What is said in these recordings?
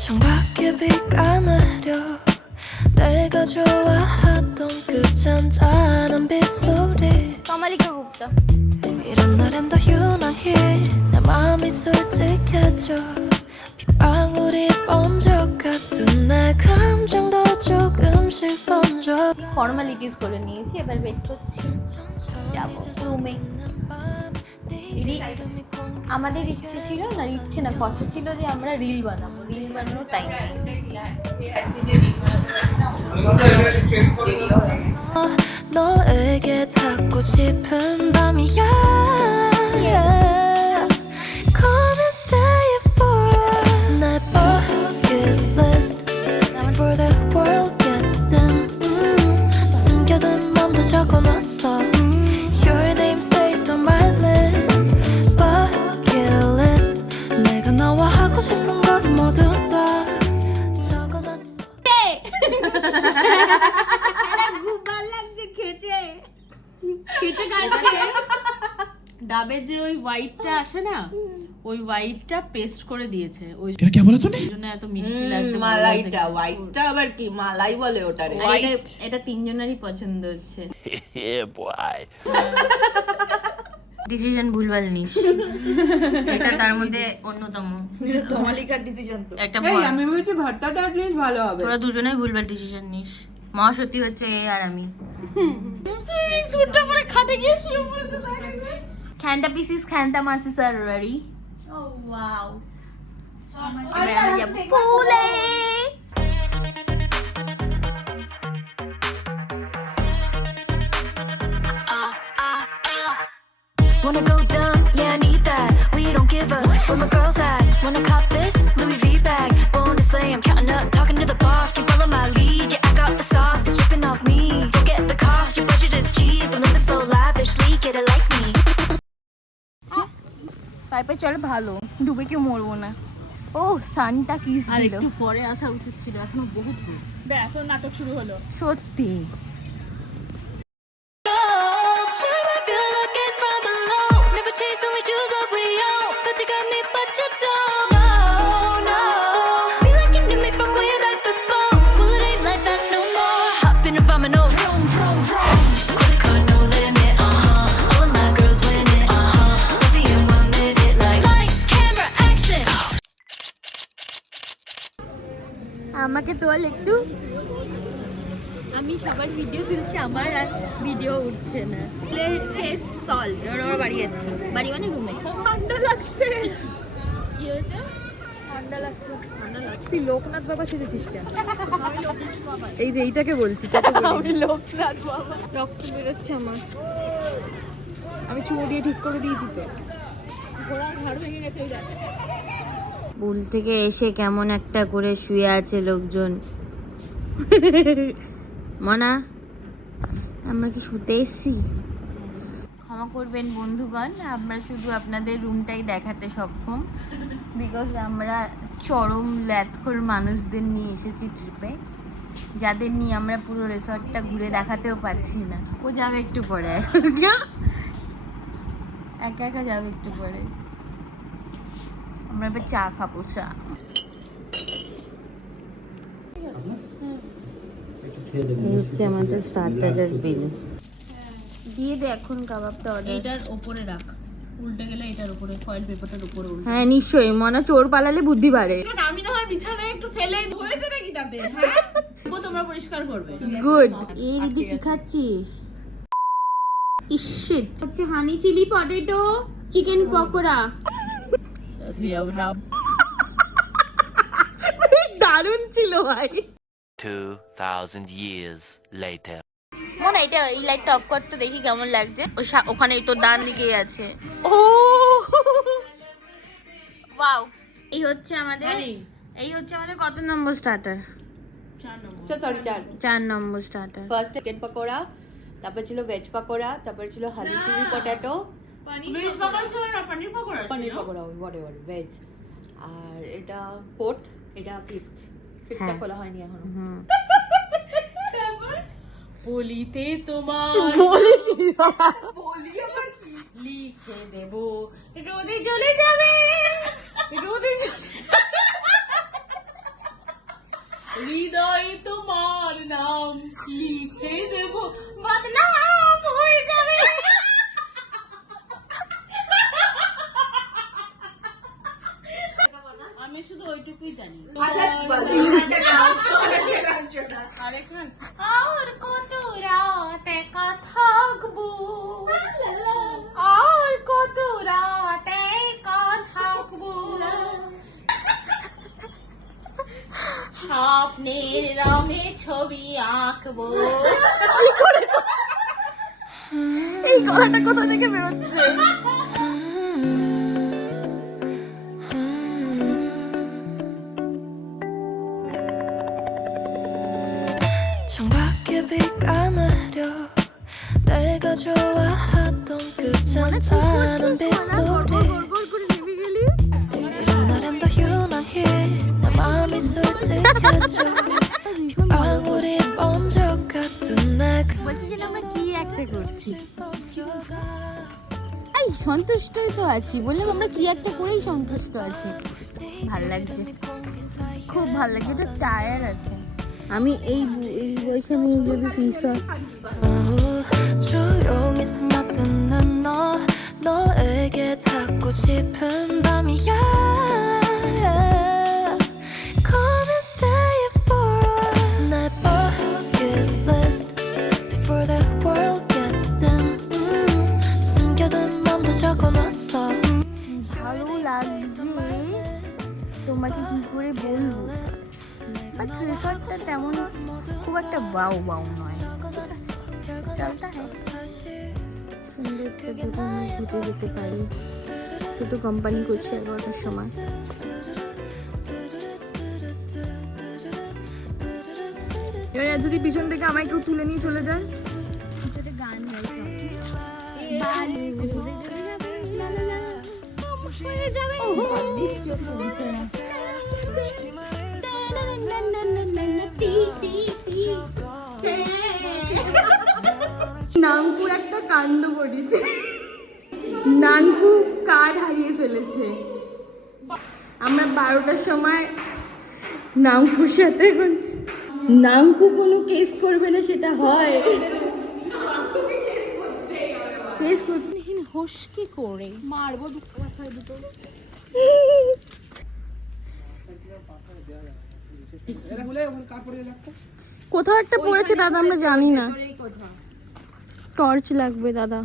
창밖에 비가 내려 내가 좋아하던 그 잔잔한 빗소리 কমালিকা Gupta 이런 날엔 더 유난히 내 마음이 솔직해져 빗방울이 번져 같은 내 감정도 조금씩 번져 formalities করে নিয়েছি, এবার ওয়েট করছি যাবো রুমে। আমাদের ইচ্ছে ছিল না, ইচ্ছে না কথা ছিল যে আমরা রিল বানাবো, রিল বানানোর টাইম নেই। 너에게 닿고 싶은 밤이야 yeah. Come and stay for a while 내 bucket list Before the world gets dim 숨겨둔 맘도 적어놨어 Your name stays on my list Bucket list 내가 너와 하고 싶은 걸 모두 다 적어놨어 ডাবের যে ওই হোয়াইটটা আসে না, ওই হোয়াইটটা পেস্ট করে দিয়েছে, ওই জন্য এত মিষ্টি লাগছে। মালাইটা হোয়াইটটা আবার কি মালাই বলে ওটারে? এটা তিনজনেরই পছন্দ হচ্ছে। ডিসিশন ভুলভাল নিস, এটা তার মধ্যে অন্যতম। কমালিকার ডিসিশন তো একটা আমি বলছি ভর্তাটা অ্যাটলিস্ট ভালো হবে। তোরা দুজনেই ভুলভাল ডিসিশন নিস। মহাসতী হচ্ছে এ আর আমি। সুটটা পরে খাটে গিয়ে শুয়ে পড়েছে। খ্যান্টা পিসিস খ্যান্টা মাসিস আর রেডি। ও ওয়াও, এবার আমরা যাব পুলে। Wanna go dumb, yeah I need that. We don't give up, where my girls at? Wanna cop this Louis V bag? Born to slay, I'm counting up, talking to the boss. Can't follow my lead, yeah I got the sauce. It's dripping off me. Forget the cost, your budget is cheap, but living so lavishly, get it like me. পাইপে চল ভালো, ডুবে কেউ মরবো না। ও সানটা kiss আর দিল, একটু পরে আসা উচিত ছিল, এখনো বহুত দূর। ব্যাস ওর নাটক শুরু হলো। সত্যি। Share my feel like it's from below. Never chase, only choose what we own. But you got me, but you don't. No, no. Feel like you knew me from way back before. Well, it ain't like that no more. Hop in and find my nose. Vroom, vroom, vroom. Credit card, no limit, All of my girls win it, Selfie in 1 minute, like lights, camera, action. আমাকে তোল একটু, আমি সবার video তুলছি, আমার আর video উঠছে না। Play case solve. এবার আমরা বাড়ি যাচ্ছি, বাড়ি মানে রুমে। ঠান্ডা লাগছে। কি হয়েছে? ঠান্ডা লাগছে। তুই লোকনাথ বাবা সেজেছিস কেন? এই যে এইটাকে বলছি, আমি লোকনাথ বাবা। রক্ত বেরোচ্ছে আমার, আমি চুমো দিয়ে ঠিক করে দিয়েছি তো। ঘোড়ার ঘাড় ভেঙে গেছে ওই দেখ। পুল থেকে এসে কেমন একটা করে শুয়ে আছে লোকজন। মনা, আমরা কি শুতে এসছি? ক্ষমা করবেন বন্ধুগণ, আমরা শুধু আপনাদের রুমটাই দেখাতে সক্ষম, বিকজ আমরা চরম ল্যাথখোর মানুষদের নিয়ে এসেছি ট্রিপে, যাদের নিয়ে আমরা পুরো রিসর্টটা ঘুরে দেখাতেও পাচ্ছি না। ও যাবে একটু পরে, একা একা যাবে একটু পরে। আমরা এবার চা খাবো, চা। এই হচ্ছে আমাদের স্টার্টারের বিল। দিয়ে দে এখন কাবাবটা অর্ডার। এটার উপরে রাখ, উল্টে গেলে এটার উপরে, ফয়েল পেপারটার উপরে উল্টে। হ্যাঁ নিশ্চয়ই, মনে চোর পালালে বুদ্ধি বাড়ে। আমি না হয় বিছানায় একটু ফেলে হয়েছে নাকি তাতে? হ্যাঁ, তোমরা পরিষ্কার করবে। গুড। এই দিদি কি খাচ্ছিস? ইশিট, হচ্ছে honey chilli potato chicken pakora. দারুণ ছিল ভাই। 2000 years later. মনে এটা এই লাইটটা অফ করতে দেখি কেমন লাগছে। ওখানে তো ডান দিকেই আছে। ও ওয়াও, এই হচ্ছে আমাদের কত number starter? 4 number starter. First chicken pakora, তারপর ছিল ভেজ পকোড়া, তারপর ছিল honey chilli potato, veg pakora ছিল না, পনির পকোড়া। Paneer pakora, whatever veg. আর এটা ফোর্থ, এটা ফিফথটা খোলা হয়নি এখনো। বলিতে তোমার লিখে দেব রোদে চলে যাবে রোদে হৃদয়ে তোমার নাম লিখে দেব বদনাম হয়ে যাবে। আমি শুধু ওইটুকুই জানি। আরেকখান আর কত রাত একা থাকবো আর কত রাত একা থাকবো স্বপ্নের রঙে ছবি আঁকবো। এই গলাটা কোথা থেকে বেরোচ্ছে? 창밖에 비가 내려 내가 좋아하던 그 잔잔한 빗소리 이런 날엔 더 유난히 내 마음이 솔직해져 빗방울이 번져 같은 내가 বলছি যে আমরা কি একটা করছি? এই সন্তুষ্টই তো আছি, বললাম আমরা কি একটা করেই সন্তুষ্ট আছি। ভাল লাগছে, খুব ভাল লাগছে। এটা টায়ার আছে। আমি এই বয়সে আমি যদি সুস্থ 조용히 스며드는 너 너에게 닿고 싶은 밤이야 Come and stay for a while 내 bucket list Before the world gets dim 숨겨둔 맘도 적어놨어 ভালো লাগছে, তোমাকে কি করে বলবো। বাট রিসর্টটা তেমন খুব একটা বাউ নয়। চলতা হ্যাঁ, সুন্দর একটা দোকানে ঘুরতে যেতে পারি। দুটো কোম্পানি করছে 11টার সময়। এবার যদি পিছন থেকে আমায় কেউ তুলে নিয়ে চলে যায়, গান নাঙ্কু একটা কাণ্ড করেছে। নাঙ্কু কার্ড হারিয়ে ফেলেছে। আমরা 12টার সময় নাঙ্কুর সাথে এখন নাঙ্কু কোনো কেস করবে না, সেটা হয় কেস করতে হোস কি করে মারবো দুটো কোথাও একটা পড়েছে দাদা, আমরা জানি না। টর্চ লাগবে দাদা,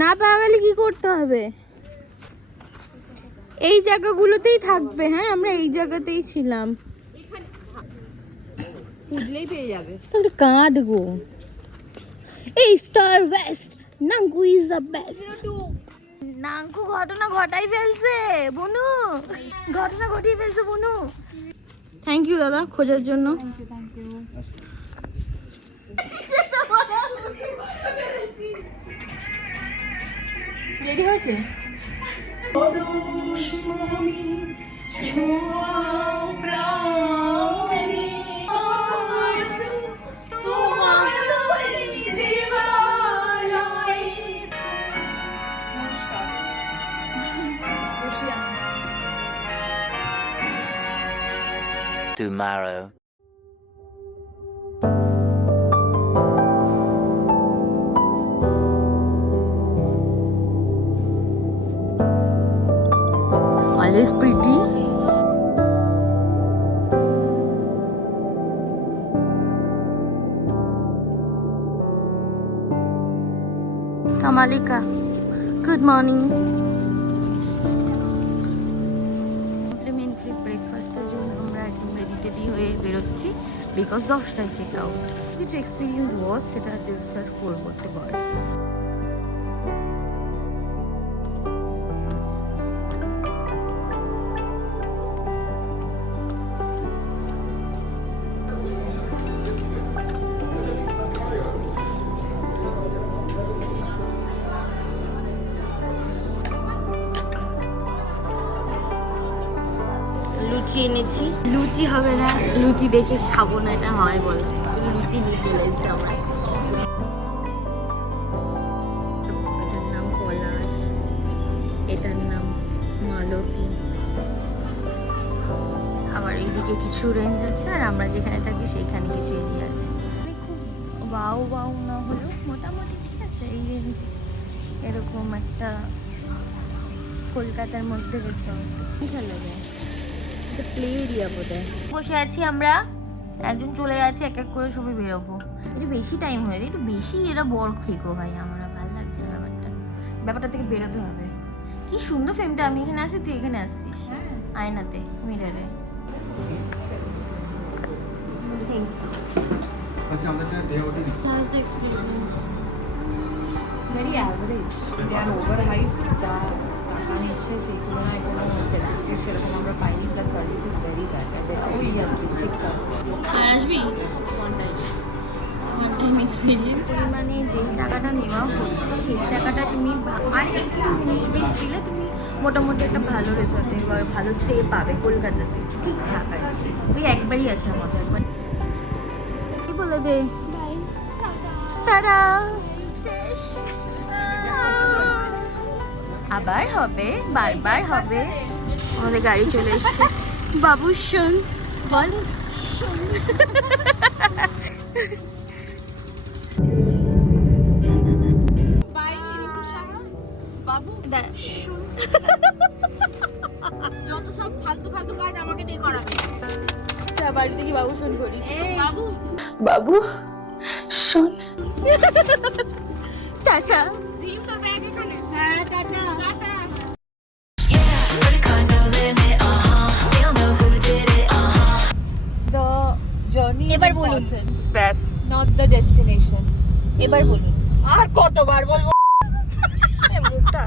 না পাওয়া গেলে কি করতে হবে? এই জায়গাগুলোতেই থাকবে। হ্যাঁ, আমরা এই জায়গাতেই ছিলাম। খুঁজলেই পেয়ে যাবে। তাহলে কাটবো। এই star west Nanku is the best. Nanku ঘটনা ঘটাই ফেলছে বনু, ঘটনা ঘটিয়ে ফেলছে বনু। থ্যাংক ইউ দাদা খোঁজার জন্য। রেডি হয়েছে? Tomorrow. Always pretty. Kamalika, good morning. Complimentary breakfast-এর জন্য আমরা একদম রেডি হয়ে বেরোচ্ছি, বিকজ 10টায় চেক আউট। কিছু এক্সপিরিয়েন্স ওয়াজ সেটা ডিসকাস করবো একটু পরে। লুচি এনেছি পেয়েছি। লুচি হবে না, লুচি দেখে খাবো না, এটা হয় বলো? লুচি নিয়ে চলে এসেছি আমরা। এটার নাম পলাশ, এটার নাম মালতী। আবার এইদিকে কিছু রেঞ্জ আছে, আর আমরা যেখানে থাকি সেইখানে কিছু এরিয়া আছে। খুব বাউ বাউ না হলেও মোটামুটি ঠিক আছে এই রেঞ্জে। এরকম একটা কলকাতার মধ্যে রেস্টুরেন্ট ভালো লাগে। এটা প্লে এরিয়া বোধহয়। বসে আছি আমরা, একজন চলে যাচ্ছে, এক এক করে সবাই বেরোবো। একটু বেশি টাইম হয়ে যায়, একটু বেশি এরা বর খেকো ভাই, আমরা ভালো লাগছে না ব্যাপারটা থেকে বেরোতে হবে। কি সুন্দর ফ্রেমটা, আমি এখানে আসি, তুই এখানে আসছিস আয়নাতে, মিরারে। আচ্ছা আমাদের ডে ওটি ভেরি অ্যাভারেজ, দে আর ওভার হাইপ। যা টাকা নিচ্ছে সেই তুলনায় কোনো ফেসিলিটি সেরকম আমরা পাইনি, plus service is very bad. ওই আর কি ঠিকঠাক। আর আসবি পরিমাণে যেই টাকাটা নেওয়া হচ্ছে সেই টাকাটা তুমি আর একটু জিনিস বেশ দিলে তুমি মোটামুটি একটা ভালো রিসর্টে বা ভালো স্টে পাবে কলকাতাতে ঠিকঠাক আর কি। ওই একবারই আসার মতো একবার। কি বলে দে তারা শেষ, আবার হবে, বারবার হবে। আমাদের গাড়ি চলে এসছে। বাবু শোন বল। বাবু যত সব ফালতু ফালতু কাজ আমাকে দিয়ে করাবে। বাড়িতে কি বাবু শোন করিস? বাবু বাবু শোন। টাটা। ভীম তোর ব্যাগ এখানে। হ্যাঁ tata. Tata. The journey is এবার বলুন। important, ব্যাস, not the destination. এবার বলুন। আর কতবার বলবো? মুখটা